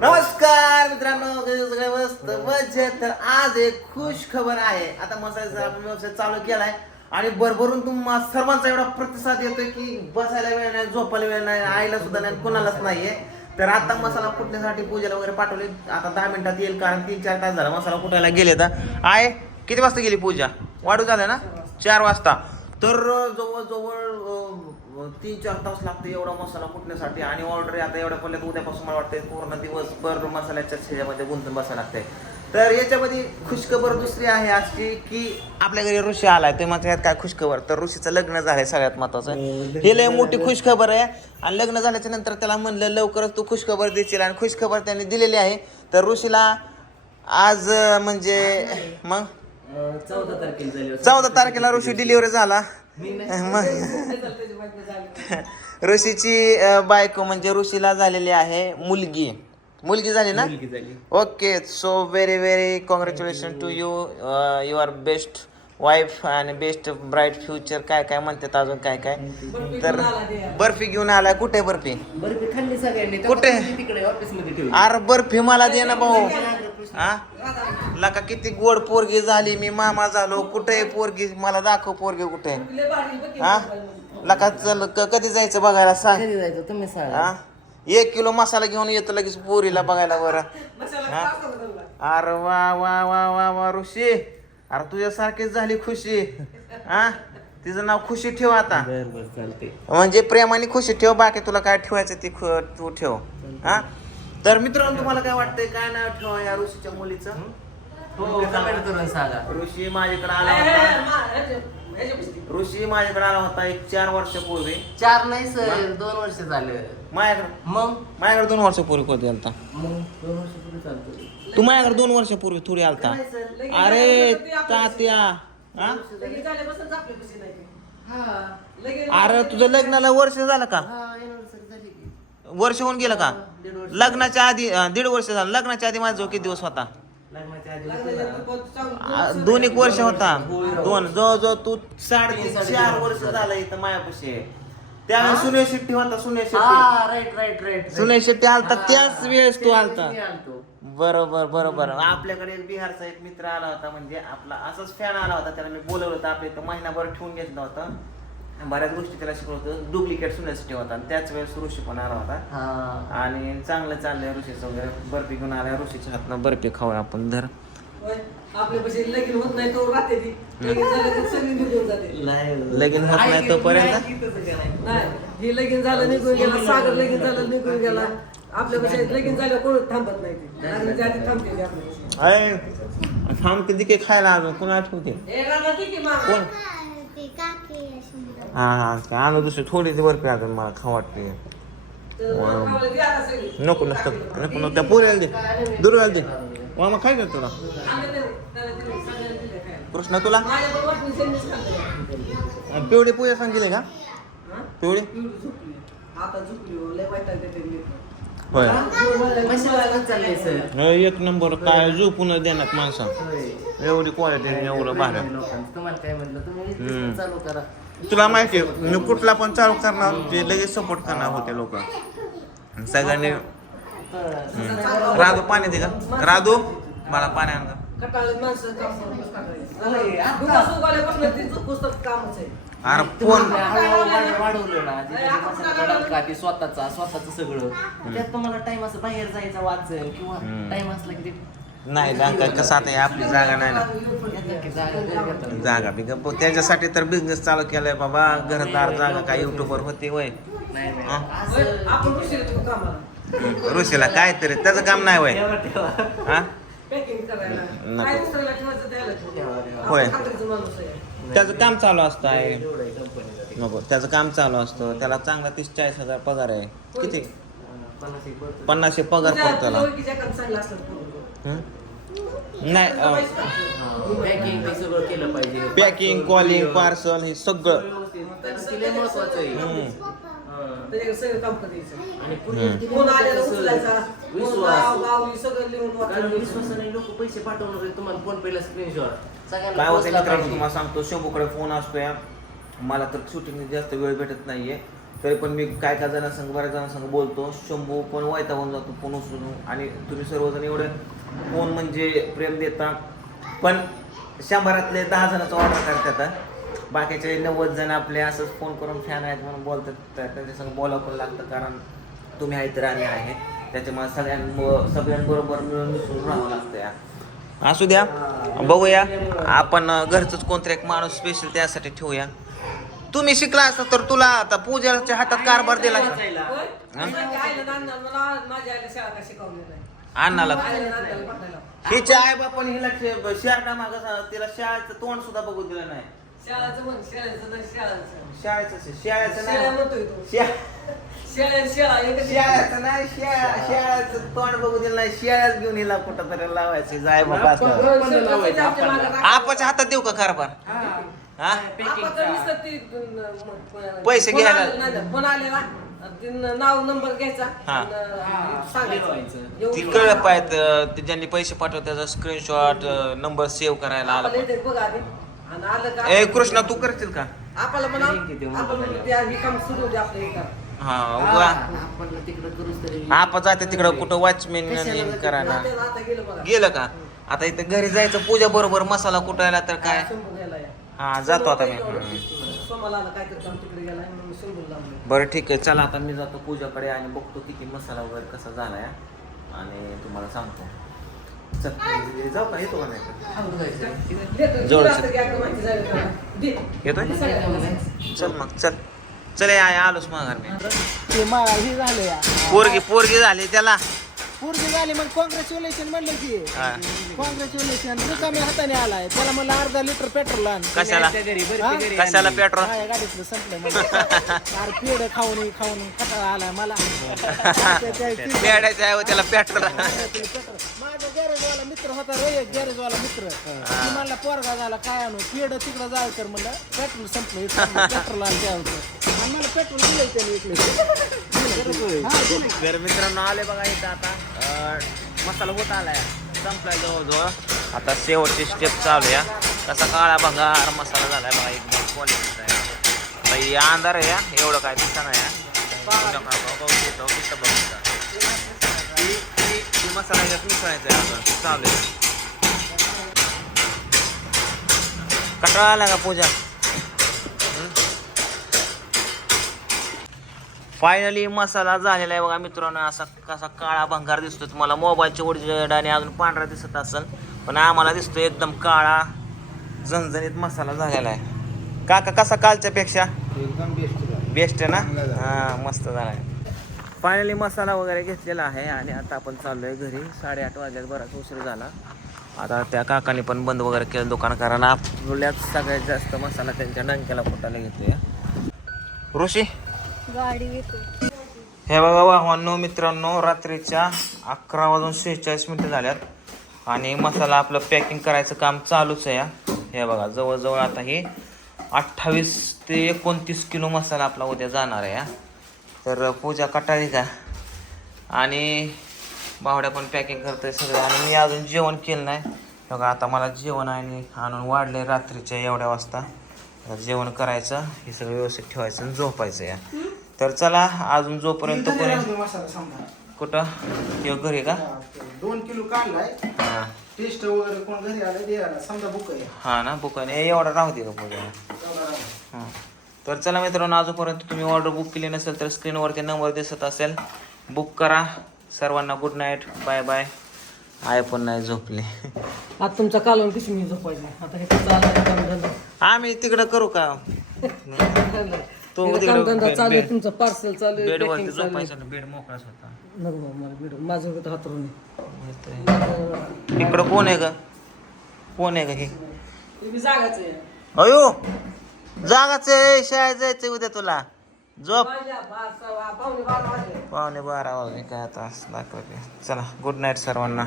नमस्कार मित्रांनो सगळे मस्त? मजेत. तर आज एक खुश खबर आहे. आता मसाला आपण व्यवसाय चालू केलाय आणि भरभरून तुम्हा सर्वांचा एवढा प्रतिसाद येतोय की बसायला वेळ नाही झोपायला वेळ नाही आईला सुद्धा नाही कोणालाच नाहीये. तर आता मसाला कुटण्यासाठी पूजेला वगैरे पाठवले. आता दहा मिनिटात येईल कारण तीन चार तास झाला मसाला कुटायला गेले तर आहे किती वाजता गेली पूजा? वाढू झालं ना? चार वाजता. तर जवळजवळ तीन चार तास लागते एवढा मसाला कुटण्यासाठी आणि ऑर्डर आता एवढ्या पडल्यात उद्यापासून मला वाटतं पूर्ण दिवसभर मसाल्याच्या ह्याच्यामध्ये गुंतून बसायला लागतंय. तर याच्यामध्ये खुशखबर दुसरी आहे आजची की आपल्या घरी ऋषी आलाय ते मात्र यात काय खुशखबर? तर ऋषीचं लग्न झालंय सगळ्यात महत्वाचं. हे लय मोठी खुशखबर आहे. आणि लग्न झाल्याच्यानंतर त्याला म्हणलं लवकरच तू खुशखबर देशील. आणि खुशखबर त्यांनी दिलेली आहे. तर ऋषीला आज म्हणजे मग? चौदा तारखेला झाली. चौदा तारखेला ऋषी डिलिव्हरी झाला. मग ऋषीची बायको म्हणजे ऋषीला झालेली आहे मुलगी. मुलगी झाली ना? Okay so very very congratulation to you you are best wife आणि बेस्ट ब्राईट फ्युचर काय काय म्हणतात अजून काय काय? तर बर्फी घेऊन आलाय कुठे बर्फी? कुठे? अरे बर्फी मला दे ना भाऊ. हा? लका किती गोड पोरगी झाली मी मामा झालो कुठे पोरगी? मला दाखव पोरगी कुठे हा? लका चल क- कधी जायचं बघायला सांग. कधी जायचं तुम्ही सांगा. हा? एक किलो मसाला घेऊन येतो लगेच पोरीला बघायला बरं. हा? अरे वा वा वा वा वा ऋषी. अरे तुझ्यासारखीच झाली खुशी. हा? तिचं नाव खुशी ठेव आता. बर बर चालते म्हणजे प्रेमाने खुशी ठेव बाकी तुला काय ठेवायचं ते खु- तू ठेव. हा? तर मित्रांनो तुम्हाला काय वाटतंय? काय नाव ठेवा या ऋषीच्या मुलीचं? हो कमेंट करून सांगा. ऋषी माझ्याकडे आला होता. ऋषी माझ्याकडे आला होता एक चार वर्षापूर्वी चार नाही सर दोन वर्ष झाले. माझ्याकडे मग? माझ्याकडे दोन वर्षापूर्वी कधी आलता? मग? दोन वर्ष पुढे चालतो तू माझ्याकडे दोन वर्षापूर्वी थोडी आलता. अरे तात्या. हा? अरे तुझं लग्नाला वर्ष झालं का? हा anniversary झाली की. वर्ष होऊन गेलं का? लग्नाच्या आधी अं, दीड वर्ष झालं. लग्नाच्या आधी माझा जो किती दिवस होता? आ, दोन एक वर्ष होता. दोन जवळजवळ तू साडेतीन चार वर्ष झालं. इथं मायापाशी. आहे. त्यावेळेस सुनील शेट्टी होता Sunil Shetty. Right right right Sunil Shetty आलता त्याच वेळेस तू आलतो. बरोबर बरोबर. आपल्याकडे एक बिहारचा एक मित्र आला होता म्हणजे आपला असाच फॅन आला होता त्याला मी बोलवलं होतं आपल्या इथं महिनाभर ठेवून घेतलं होतं. बऱ्याच गोष्टी त्याला शिकवलं होतं. डुप्लिकेट सुनेसाठी होता आणि त्याच वेळेस ऋषी पण आला होता. हा. आणि चांगलं चाललंय ऋषीचं वगैरे. बर्फी घेऊन आलाय. ऋषीच्या हातनं बर्फी खाऊ आपण धर. आपल्या पैसे लगीन होत नाही तो राहते ती. लगीन झालं की सगळी निघून जाते. नाही. लगीन होत नाही तोपर्यंत? आहे की तसं करायचं? नाही. हे लगीन झालं निघून गेला. सागर लगीन झालं निघून गेला. आपल्या पैसे लगीन झालं कोण थांबत नाही ते. थांबते ते आपल्या पैसे. अय थांब किती काही खायला अजून. कोण आठवते. कोण? हा हा काय आणू दुसरी थोडी ती बर्फी अजून मला खाऊ वाटते. नको नको नको नको त्या पोऱ्याला दे दुर्गाला दे मामा काय करतो तुला. कृष्णा तुला. पिवळी पोहे सांगितले का? पिवळी होय सर एक नंबर काय झोपून देण्यात माणसा. एवढी क्वालिटी एवढं भारी लोकांचं. तुम्हाला काय म्हणलं तुम्ही हम्म. business चालू करा तुला माहिती आहे मी कुठला पण चालू करणार ते लगेच सपोर्ट करणार होते लोक सगळ्यांनी हम्म. राधू पाणी दे का राधू मला पाणी आण गं. कटाळी माणसं काम करून अरे फोन वाढवलं ना का ते स्वतःचा स्वतःच सगळं त्यात तुम्हाला टाइम असं बाहेर जायचा वाचेल किंवा. टाइम असला की नाही काय कसं आता आपली जागा नाही ना जागा. जागा बिगा त्याच्यासाठी तर बिझनेस चालू केलाय बाबा घरदार जागा काय युट्यूबवर होती वय. ऋषीला काय तरी त्याचं काम नाही वय हा करायला. नको. काय दुसऱ्याला ठेवायचं द्यायला ठेवा. होय. आपण खात्रीचं माणूस आहे. त्याचं काम चालू असतं आहे. एवढं आहे कंपनीचं नको. त्याचं काम चालू असतं. त्याला चांगला तीस चाळीस हजार पगार आहे. किती? पन्नास एक पडतं. पन्नासशे पगार तुझ्या- पडतो तुझ्या त्याला. ओळखीच्या एखादं चांगलं असलं तर बोलू. हं? नाही पॅकिंग ते सगळं केलं पाहिजे. पॅकिंग कॉलिंग पार्सल हे सगळं. व्यवस्थित. तर ते लय महत्वाचं आहे. हम्म. सगळं काम करायचं आणि हम्म. पुण्यात किती कोण आलेलं कसं उचलायचा? कोण विश्वास. गाव गाव सगळं लिहून कारण वाचायचं. विश्वासाने लोक पैसे पाठवणार आहेत. तुम्हाला फोन पेला स्क्रीनशॉट काय होतं मित्रांनो तुम्हाला सांगतो शंभूकडे फोन असतोय. मला तर शूटिंग जास्त वेळ भेटत नाहीये. तरी पण मी काय काय जणांसंग बऱ्याच जणांसंग बोलतो. शंभू पण वैतागून जातो फोन उचलून. आणि तुम्ही सर्वजण एवढे फोन म्हणजे प्रेम देता. पण शंभरातले दहा जणांचा ऑर्डर करतात बाकीचे नव्वद जण आपले असंच फोन करून फॅन आहेत म्हणून बोलतात. तर त्यांच्यासंग बोलावं पण लागतं कारण तुम्ही आहे तर आम्ही आहे. त्याच्यामुळे सगळ्यां सगळ्यांबरोबर मिळून मिसळून राहावं लागतं या असू द्या. बघूया. आपण घरचंच कोणतरी एक माणूस स्पेशल त्यासाठी ठेवूया. तुम्ही शिकला असता तर तुला आता पूजाच्या हातात कारभार दिला अण्णाला. हिच्या आई बापाने हिला शारदा माग तिला शाळेचं तोंड सुद्धा बघू दिलं नाही. शाळाचं म्हण शाळेचं नाही शाळाचं. शाळेचं शाळेचं शाळा नाही म्हणतोय तू. शा- शाळा शाळा एकच शाळेचं नाही शाळा. शाळेचं तोंड बघू दिलं नाही शाळेत घेऊन हिला कुठं तरी लावायची जाय बाबा मागं राखा. आपाच्या हातात देऊ का कारभार हा. आपण तर नुसतं ती, अं, पैसे फोन घ्यायला. आले- नाही, नाही, फोन आलेला ते न- नाव नंबर घ्यायचा. हा. अं, सांगायचं. एवढं. ते ज्यांनी पैसे पाठवले त्याचा स्क्रीनशॉट नंबर सेव्ह करायला आला. बघ आधी. आणि आलं का ए कृष्णा तू करशील का? आपल्याला म्हणा आपण काम सुरू होते आपल्या इथं. हा उगा. आपण तिकडं करूच तरी आपण जाते तिकडं कुठं वॉचमॅन करायला आता गेलं बघा. गेलं का? आता इथं घरी जायचं पूजा बरोबर मसाला कुटायला तर काय? शंभू गेला या. हा जातो आता मी. सोमाला आला काय करतो तिकडे गेला म्हणून शंभू लावलं बरं ठीक आहे. चला आता मी जातो पूजाकडे आणि बघतो किती मसाला वगैरे कसा झालाय. आणि तुम्हाला सांगतो. चल जाऊ का येतो का नाही. येतोय? चल मग चल. चल या आलोच माघार मी. ते मला हे झालं या. पोरगी पोरगी झाली त्याला. पूर्वी झाली मग कॉंग्रॅच्युलेशन म्हणलं की. हा. कॉंग्रॅच्युलेशन रिकाम्या हाताने आलाय. त्याला म्हणलं अर्धा लिटर पेट्रोल आण. कशाला? हा? कशाला पेट्रोल गाडीतलं संपलं अरे पेड खाऊन खाऊन कटाळा आलाय मला. पेड्याच्या त्याला पेट्रोल मित्र होता रे एक गॅरेजवाला मित्र. ती म्हणला पोरगा झाला काय आणू? पेड तिकडं जायचं तर म्हणलं पेट्रोल संपलं इथं. पेट्रोल आण द्यावं आणि मला पेट्रोल दिलंय त्याने इकडे. हा दिलंय. तर मित्रांनो आले बघा इथं आता. अं, मसाला होत आलाय. संपलाय जवळजवळ. आता शेवटची स्टेप चालू या कसा काळा बघा मसाला झालाय बघा एकदम क्वालिटीचा आहे. आता हे अंधार आहे या एवढं काय दिसत नाही. या. बघू नका, बघू, बघू, इथं बघू मसाला यात मिसळायचा आहे अजून चालू आहे कटाळा आला का पूजा फायनली मसाला झालेला आहे बघा मित्रांनो असा कसा काळा भंगार दिसतो तुम्हाला मोबाईलच्या उडजड आणि अजून पांढरा दिसत असेल पण आम्हाला दिसतो एकदम काळा झणझणीत मसाला झालेला आहे काका कसा कालच्या पेक्षा एकदम बेस्ट बेस्ट आहे ना हां मस्त झाला आहे फायनली मसाला वगैरे घेतलेला आहे आणि आता आपण चाललोय घरी. साडेआठ वाजल्यात बराच उशीर झाला. आता त्या काकाने पण बंद वगैरे केलं दुकान कारण आपल्यात सगळ्यात जास्त मसाला त्यांच्या डंक्याला फुटायला घेतोय ऋषी? हे बघा वाहवांनो मित्रांनो रात्रीच्या अकरा वाजून शेहेचाळीस मिनटं झाल्यात. आणि मसाला आपलं पॅकिंग करायचं काम चालूच आहे. हा. बघा जवळजवळ आता हे अठ्ठावीस ते एकोणतीस किलो मसाला आपला उद्या जाणार आहे. तर पूजा कटाळी का? आणि बावड्या पण पॅकिंग करतोय सगळं. आणि मी अजून जेवण केलं नाही. बघा आता मला जेवण आणि आणून वाढले रात्रीच्या एवढ्या वाजता. जेवण करायचं हे सगळं व्यवस्थित ठेवायचं आणि झोपायचं या. तर चला अजून जोपर्यंत कोणी कुठं? किंवा घरी का? दोन किलो काढलाय. हां. टेस्ट वगैरे कोण घरी आलं समजा बुक हां ना बुकाने एवढा राहू दे का पूजा. हां. तर चला मित्रांनो अजूनपर्यंत तुम्ही ऑर्डर बुक केली नसेल तर स्क्रीनवरती नंबर दिसत असेल. बुक करा. सर्वांना good night bye bye I पण नाही झोपले. आता तुमचा कालवण कशी मी झोपायची? आता हे कसं आलं काम धंदा आम्ही तिकडं करू का? तो इकडं तिकडं काम धंदा bed- चालू आहे bed- तुमचं पार्सल चालू आहे बेडवरती packing चालू आहे. झोपायचं बेड मोकळाच होता नको बाबा, मला बेड माझं होतं हातरून इकडं कोण आहे का कोण आहे का हे? जागाच आहे. अयो! जागाच आहे शाळेत जायचंय उद्या तुला. झोप. पावणे बारा वाजले पावणे बारा वाजले काय आता दाखवते चला गुड नाईट सर्वांना.